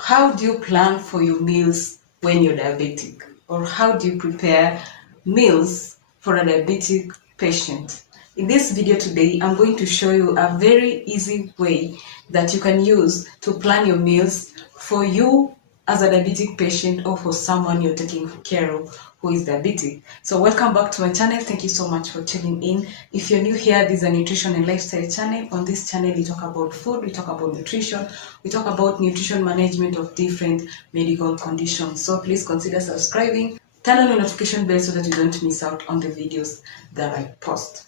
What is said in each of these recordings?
How do you plan for your meals when you're diabetic? Or how do you prepare meals for a diabetic patient? In this video today, I'm going to show you a very easy way that you can use to plan your meals for you as a diabetic patient or for someone you're taking care of who is diabetic. So welcome back to my channel. Thank you so much for tuning in. If you're new here, this is a nutrition and lifestyle channel. On this channel, we talk about food, we talk about nutrition, we talk about nutrition management of different medical conditions. So please consider subscribing, turn on your notification bell so that you don't miss out on the videos that I post.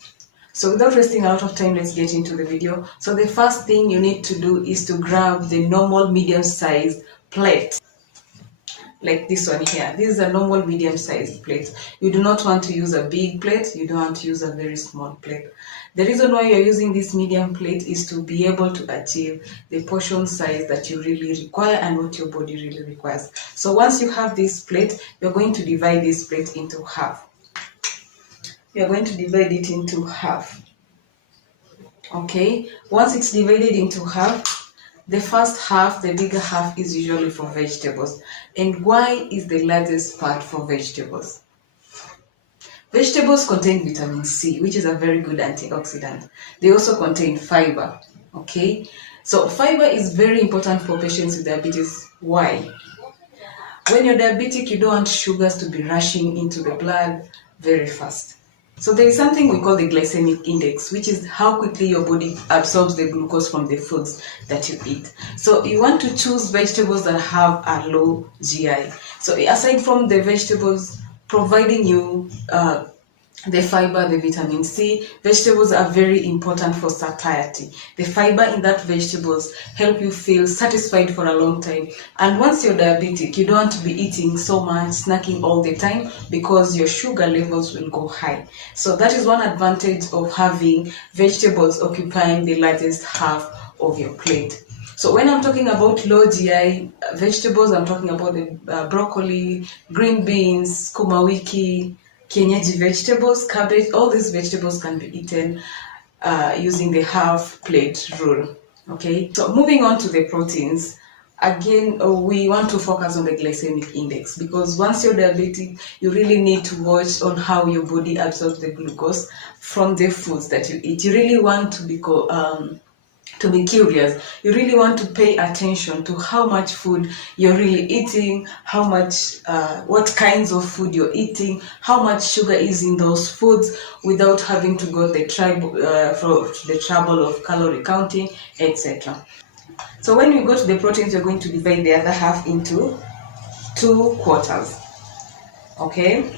So without wasting a lot of time, let's get into the video. So the first thing you need to do is to grab the normal medium-sized plate. Like this one here. This is a normal medium-sized plate. You do not want to use a big plate. You don't want to use a very small plate. The reason why you're using this medium plate is to be able to achieve the portion size that you really require and what your body really requires. So once you have this plate, you're going to divide this plate into half. You're going to divide it into half. Okay? Once it's divided into half, the first half, the bigger half, is usually for vegetables. And why is the largest part for vegetables? Vegetables contain vitamin C, which is a very good antioxidant. They also contain fiber. Okay? So fiber is very important for patients with diabetes. Why? When you're diabetic, you don't want sugars to be rushing into the blood very fast. So there is something we call the glycemic index, which is how quickly your body absorbs the glucose from the foods that you eat. So you want to choose vegetables that have a low GI. So aside from the vegetables providing you the fiber, the vitamin C, vegetables are very important for satiety. The fiber in that vegetables help you feel satisfied for a long time. And once you're diabetic, you don't want to be eating so much, snacking all the time, because your sugar levels will go high. So that is one advantage of having vegetables occupying the largest half of your plate. So when I'm talking about low GI vegetables, I'm talking about the broccoli, green beans, sukuma wiki, kienyeji vegetables, cabbage. All these vegetables can be eaten using the half plate rule. Okay, so moving on to the proteins. Again, we want to focus on the glycemic index, because once you're diabetic, you really need to watch on how your body absorbs the glucose from the foods that you eat. You really want to be curious. You really want to pay attention to how much food you're really eating, how much, what kinds of food you're eating, how much sugar is in those foods, without having to go the trouble of calorie counting, etc. So when you go to the proteins, you're going to divide the other half into 2 quarters. Okay?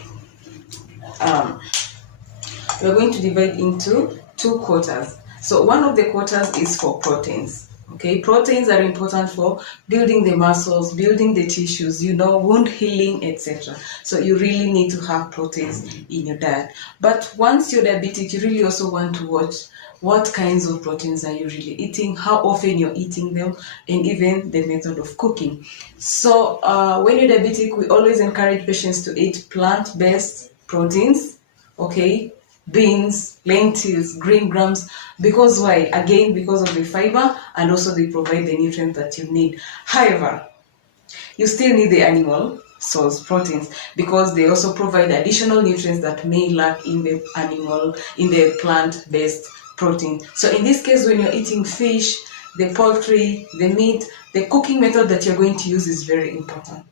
We're going to divide into 2 quarters. So one of the quarters is for proteins. Okay, proteins are important for building the muscles, building the tissues, wound healing, etc. So you really need to have proteins in your diet. But once you're diabetic, you really also want to watch what kinds of proteins are you really eating, how often you're eating them, and even the method of cooking. So when you're diabetic, we always encourage patients to eat plant-based proteins, okay? Beans, lentils, green grams. Because why? Again, because of the fiber, and also they provide the nutrients that you need. However, you still need the animal source proteins, because they also provide additional nutrients that may lack in the plant-based protein. So in this case, when you're eating fish, the poultry, the meat, the cooking method that you're going to use is very important.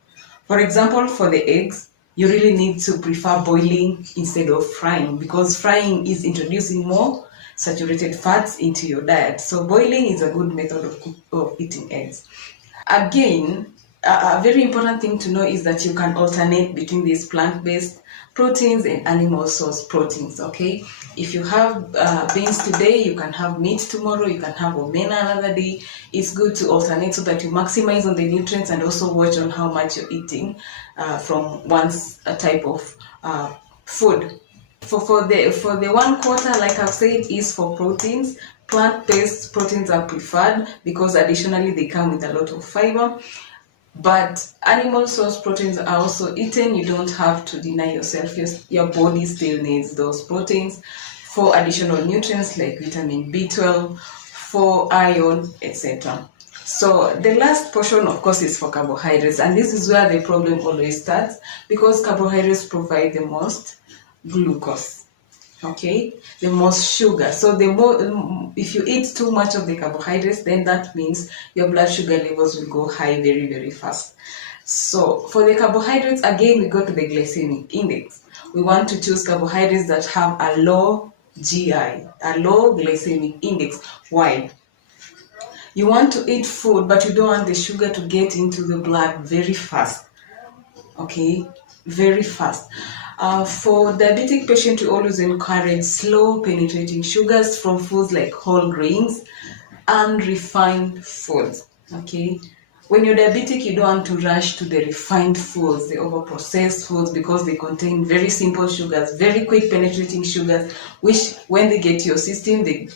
For example, for the eggs, you really need to prefer boiling instead of frying, because frying is introducing more saturated fats into your diet. So boiling is a good method of eating eggs. Again, a very important thing to know is that you can alternate between these plant-based proteins and animal source proteins. Okay, if you have beans today, you can have meat tomorrow, you can have omena another day. It's good to alternate so that you maximize on the nutrients and also watch on how much you're eating from one type of food. For the 1 quarter, like I've said, is for proteins. Plant-based proteins are preferred because additionally they come with a lot of fiber. But animal source proteins are also eaten. You don't have to deny yourself. Your body still needs those proteins for additional nutrients like vitamin B12, for iron, etc. So the last portion, of course, is for carbohydrates, and this is where the problem always starts, because carbohydrates provide the most glucose, okay, the most sugar. So the more, if you eat too much of the carbohydrates, then that means your blood sugar levels will go high very, very fast. So for the carbohydrates, again, we go to the glycemic index. We want to choose carbohydrates that have a low GI, a low glycemic index. Why? You want to eat food, but you don't want the sugar to get into the blood very fast. Okay, very fast. For diabetic patients, we always encourage slow penetrating sugars from foods like whole grains and refined foods. Okay, when you're diabetic, you don't want to rush to the refined foods, the over-processed foods, because they contain very simple sugars, very quick penetrating sugars, which when they get to your system, they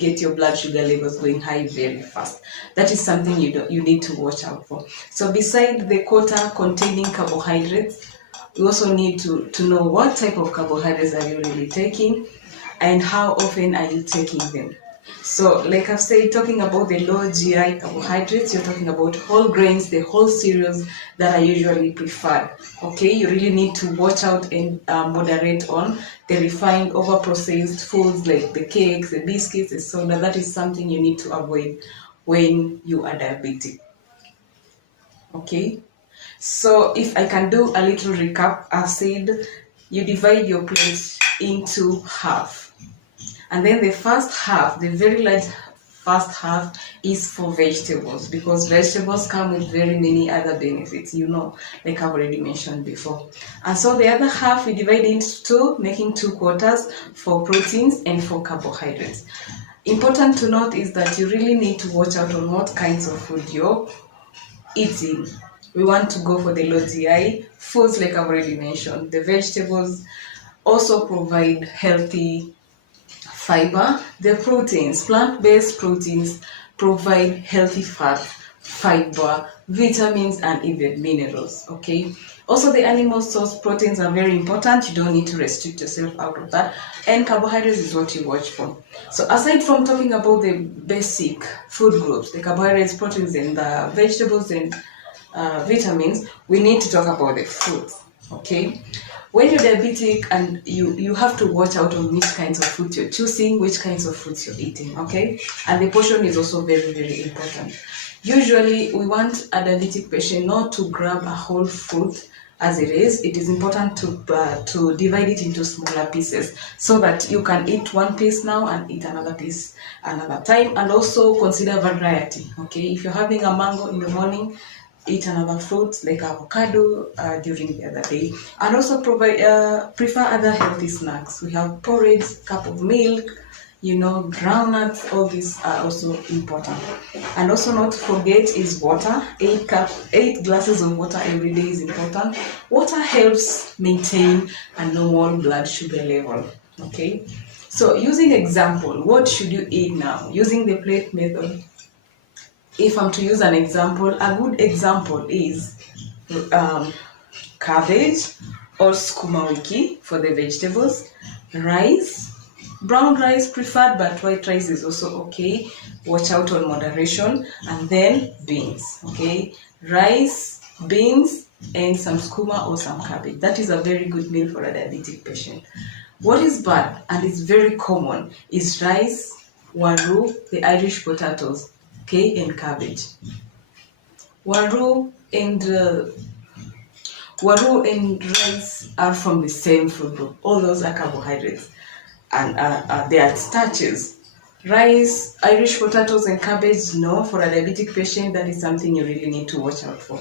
get your blood sugar levels going high very fast. That is something you need to watch out for. So beside the quota containing carbohydrates, you also need to know what type of carbohydrates are you really taking and how often are you taking them. So like I've said, talking about the low GI carbohydrates, you're talking about whole grains, the whole cereals that are usually preferred. Okay, you really need to watch out and moderate on the refined, over-processed foods like the cakes, the biscuits, the soda. That is something you need to avoid when you are diabetic. Okay, so if I can do a little recap, I've said you divide your plate into half. And then the first half, the very large first half, is for vegetables, because vegetables come with very many other benefits, like I've already mentioned before. And so the other half we divide into two, making 2 quarters for proteins and for carbohydrates. Important to note is that you really need to watch out on what kinds of food you're eating. We want to go for the low GI foods, like I've already mentioned. The vegetables also provide healthy fiber. The proteins, plant-based proteins, provide healthy fat, fiber, vitamins, and even minerals. Okay, also the animal source proteins are very important. You don't need to restrict yourself out of that, and carbohydrates is what you watch for. So aside from talking about the basic food groups, the carbohydrates, proteins, and the vegetables and vitamins, we need to talk about the fruits. Okay, when you're diabetic, and you have to watch out on which kinds of fruit you're choosing, which kinds of fruits you're eating. Okay, and the portion is also very, very important. Usually we want a diabetic patient not to grab a whole fruit as it is. It is important to divide it into smaller pieces, so that you can eat one piece now and eat another piece another time. And also consider variety. Okay, if you're having a mango in the morning, eat another fruit like avocado during the other day. And also prefer other healthy snacks. We have porridge, cup of milk, groundnuts. All these are also important. And also not to forget is water. 8 glasses of water every day is important. Water helps maintain a normal blood sugar level. Okay, so using example, what should you eat now? Using the plate method, if I'm to use an example, a good example is cabbage or sukuma wiki for the vegetables, rice, brown rice preferred, but white rice is also okay. Watch out on moderation. And then beans. Okay, rice, beans, and some sukuma or some cabbage. That is a very good meal for a diabetic patient. What is bad, and is very common, is rice, waru, the Irish potatoes, okay, and cabbage. Waru and rice are from the same food group. All those are carbohydrates, and they are starches. Rice, Irish potatoes, and cabbage, no. For a diabetic patient, that is something you really need to watch out for.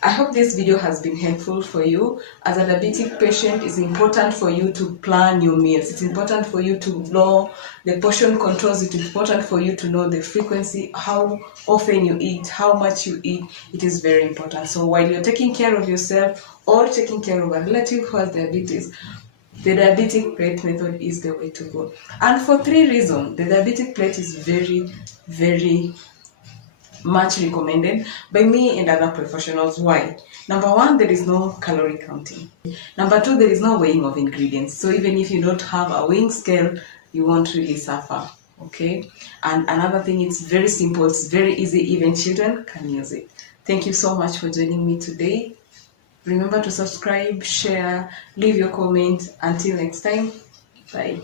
I hope this video has been helpful for you. As a diabetic patient, it's important for you to plan your meals. It's important for you to know the portion controls. It's important for you to know the frequency, how often you eat, how much you eat. It is very important. So while you're taking care of yourself or taking care of a relative who has diabetes, the diabetic plate method is the way to go. And for 3 reasons, the diabetic plate is very, very much recommended by me and other professionals. Why? Number 1, there is no calorie counting. Number 2, there is no weighing of ingredients. So even if you don't have a weighing scale, you won't really suffer. Okay, and another thing, it's very simple, it's very easy, even children can use it. Thank you so much for joining me today. Remember to subscribe, share, leave your comment. Until next time, bye.